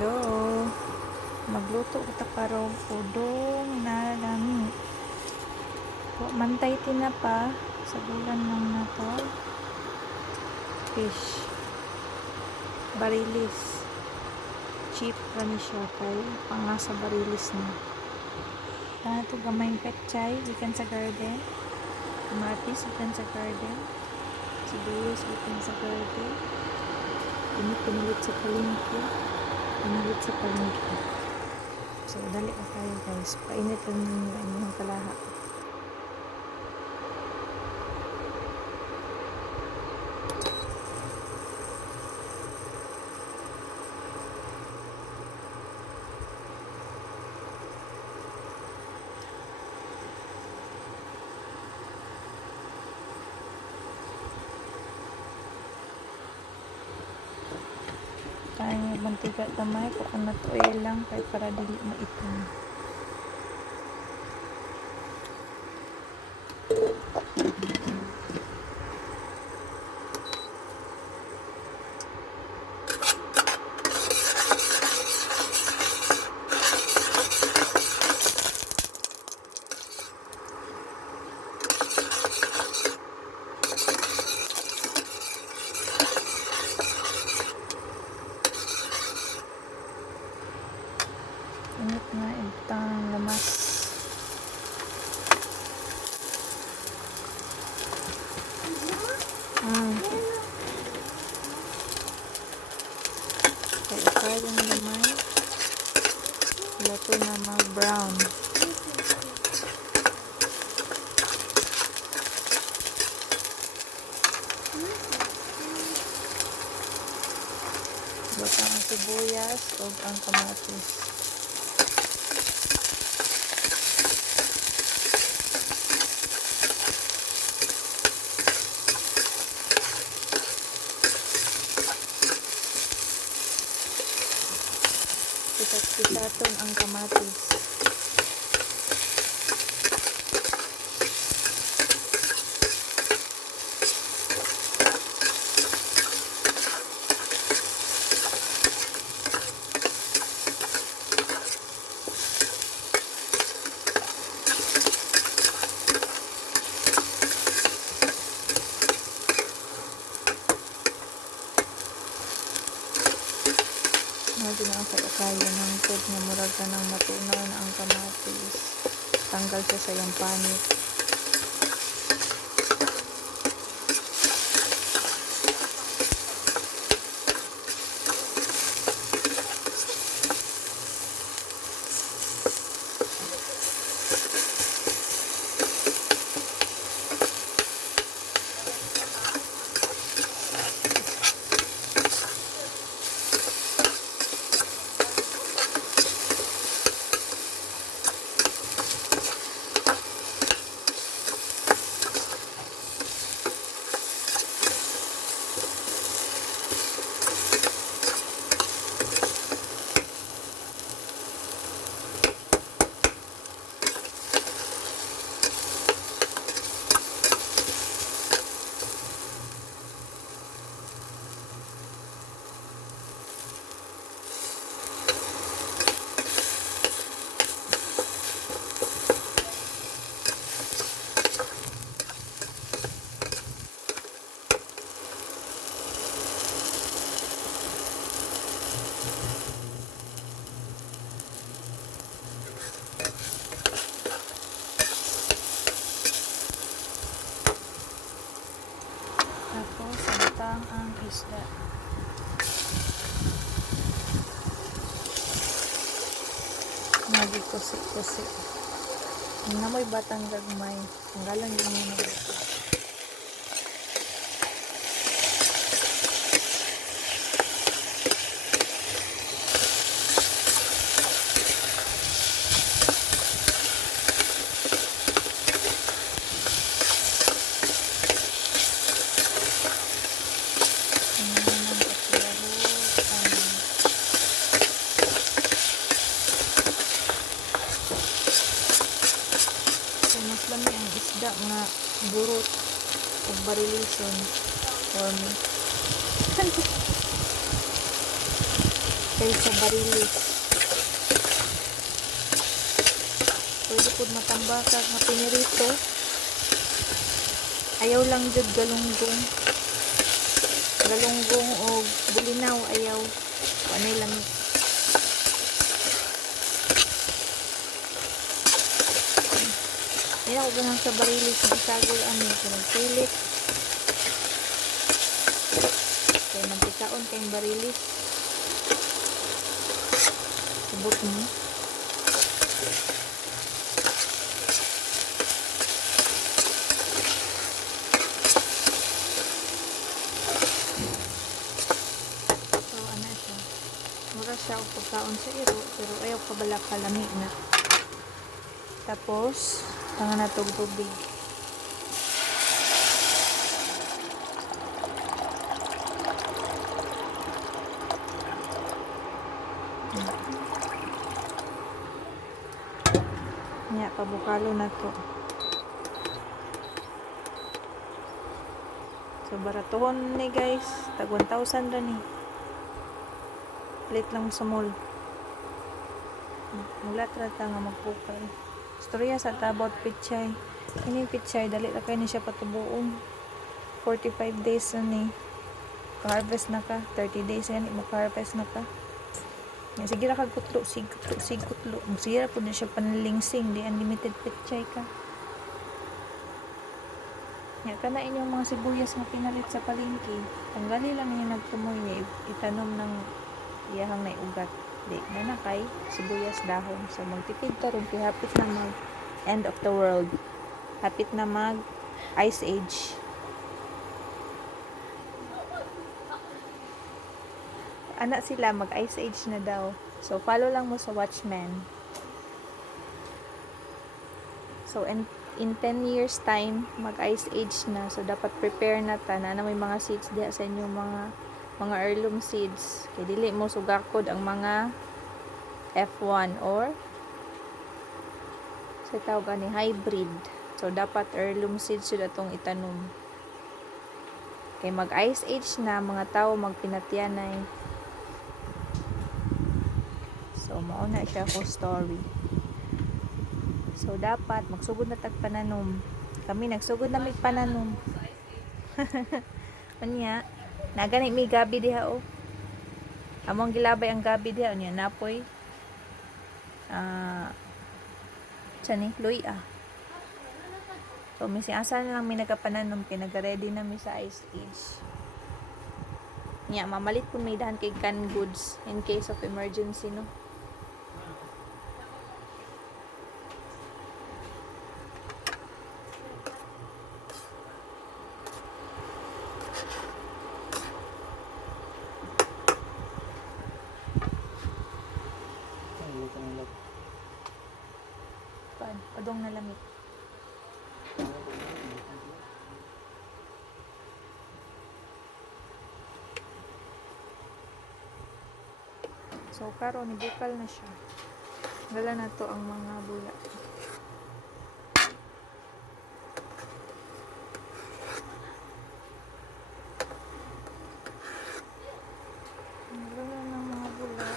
Hello. Magluto kita karong udong na lami. Mantay tinapa sa bulan lang na to. Fish. Barilis. Cheap kami siya kay panga sa barilis na. Dahil ito gamayng petchay, ikan sa garden. Kamatis, ikan sa garden. Sibuyas, ikan sa garden. Pinilit sa palengke. Pinilit sa palengke. So, dali ka tayo guys. Painit lang ninyo ang inyong kalaha. Kaya mantiga tamay, coconut oil lang kay para dili maitim. Init na ibutang lamas. Kaya yung lamay. Lato na mag-brown. Butang ang sibuyas o ang kamatis. Pisat-pisaton ang kamatis. Medyo na ang kaya ng food na murag ka ng matunaw na ang kamatis. Tanggal siya sa yung panit. Tapos, sabutang ang isda. Nagikusi-kusi. Namoy batang gagmay. Tanggalan din yung nagkusi. Mas lami ang isda nga burot o barilison or kaysa barilis. Pwede po matambakag nga pinirito. Ayaw lang jud galunggong. Galunggong o bulinaw ayaw. Anay lang. Hindi ako ganang sa barilis na isagol kung pilit. Kaya magkikaon kayong barilis. Subot mo. So, ano siya? Mura siya o pagkaon sa iro, pero ayaw kabalak kalami na. Tapos, tangan na itong tubig. Nya, pabukalo na to. So, baratohon ni guys. Tag 1,000 rin eh. Palit lang sa mall. Mulat rata nga magpukal. Storya sa tabot pichay. Ini pichay, dali na kayo ni siya patubuon. 45 days na ni. Harvest na ka. 30 days yan, mag-harvest na ka. Sige ra kag kutlo, sig kutlo. Sige ra pud na siya panlingsing, di unlimited pechay ka. Nya kana inyong mga sibuyas nga pinalit sa palengke. Tanggali lang niya nagtumoy niya itanom ng iyahang na ugat. Di na kay sibuyas dahon. So magtipid ta ron kay hapit na mag end of the world. Hapit na mag ice age. Anak sila, mag-ice age na daw. So, follow lang mo sa Watchmen. So, in 10 years time, mag-ice age na. So, dapat prepare na ta na may mga seeds diha sa inyong mga heirloom seeds. Kaya dili mo sugakod ang mga F1 or sa tawag ni hybrid. So, dapat heirloom seeds yun atong itanom. Kaya mag-ice age na, mga tao magpinatyanay. So, mauna siya ko story. So, dapat magsugod na tagpananom. Kami nagsugod na may pananom. Unya, nagani may gabi diha o. Among gilabay ang gabi diha unya napoy. Chani, luya. So, misi asa na lang may nagapananom kay nag-ready na mi sa ice age. Nya, mamalit po may dahan kay canned goods in case of emergency, no? Padong na lamig. So, karon ibukal na siya. Dala na to ang mga bula. Dala na ng mga bula.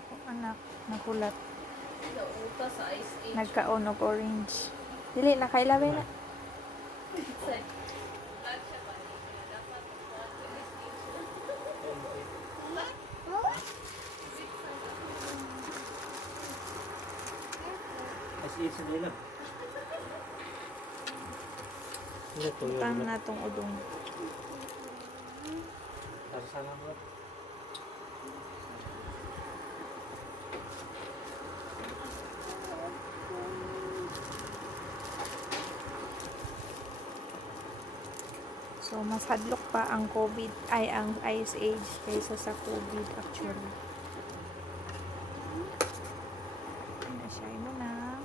Ako anak, nakulat. Nagkaon og orange. Dili na kailaway na. Utang na tong udong. So, mas hadlok pa ang COVID, ay ang ice age kaysa sa COVID actually. Ano siya, ino na.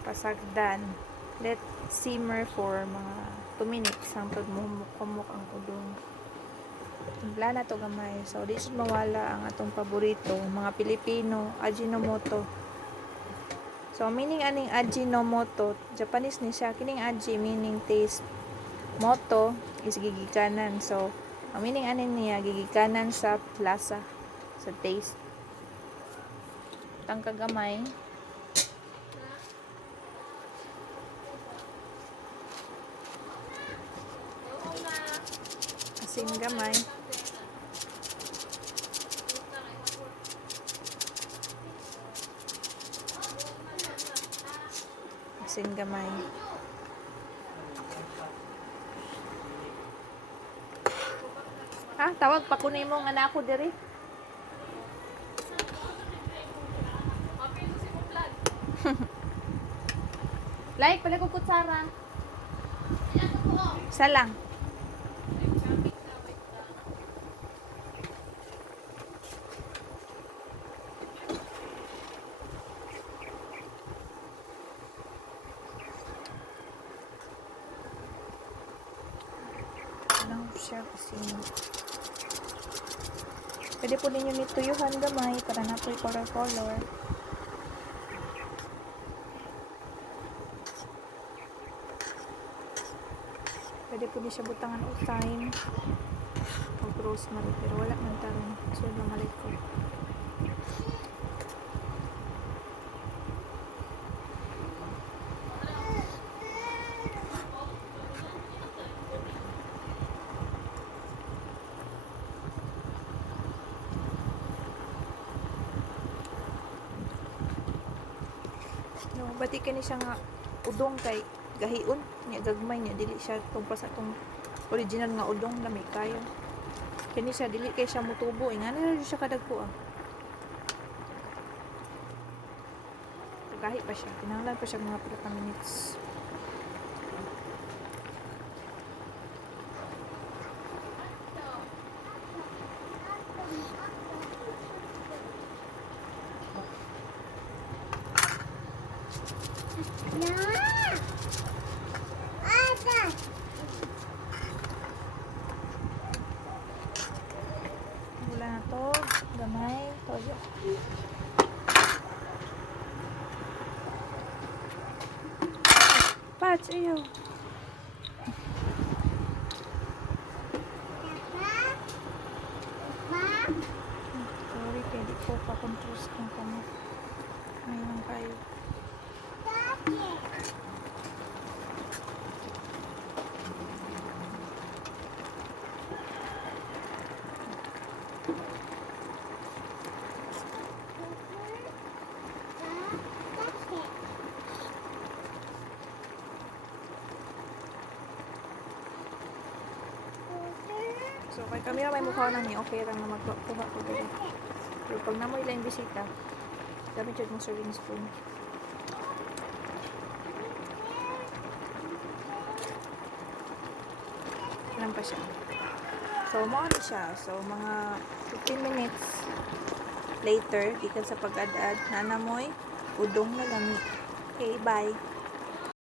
Pasagdan. Let simmer for mga 2 minutes hangtod kumuk ang udong. Wala na to gamay. So, di siya mawala ang atong paborito, mga Pilipino, Ajinomoto. So meaning aning ajinomoto, Japanese ni siya. Kining aji meaning taste. Moto is gigikanan. So ang meaning anin niya gigikanan sa lasa, sa taste. Tang kagamay. Asin gamay. Asin gamay. Ha, tawag pa kunin mo nga nako diri. Like pala ko kutsara. Isa lang. Lang siya kasi pwede po ninyo nituyuhan gamay para na po color. Pwede po din siya butangan usain o rosemary pero wala man taron. So bumalik ko. No, bati kani siya nga udong kay gahion nya gagmay nya dili siya tungkol sa tong original nga udong na may kayo. Kani siya dili kay siya mutubo ingana na siya kadagko ah. Gahi pa siya. Kinahanglan pa siya mga 4 minutes. Wala na to. Gamay. Toyo. Patch, ayaw. Sorry, pwede ko pa-control kung kamo. Ngayon kayo. So, kay kami na may mukha na ni okay lang na magkuha ko dito. Pero pag namoy lang bisita, gamit siya ng serving spoon. Lang pa siya. So, mo na siya. So, mga 15 minutes later, gikan sa pag-ad-ad, nanamoy, udong na lami. Okay, bye.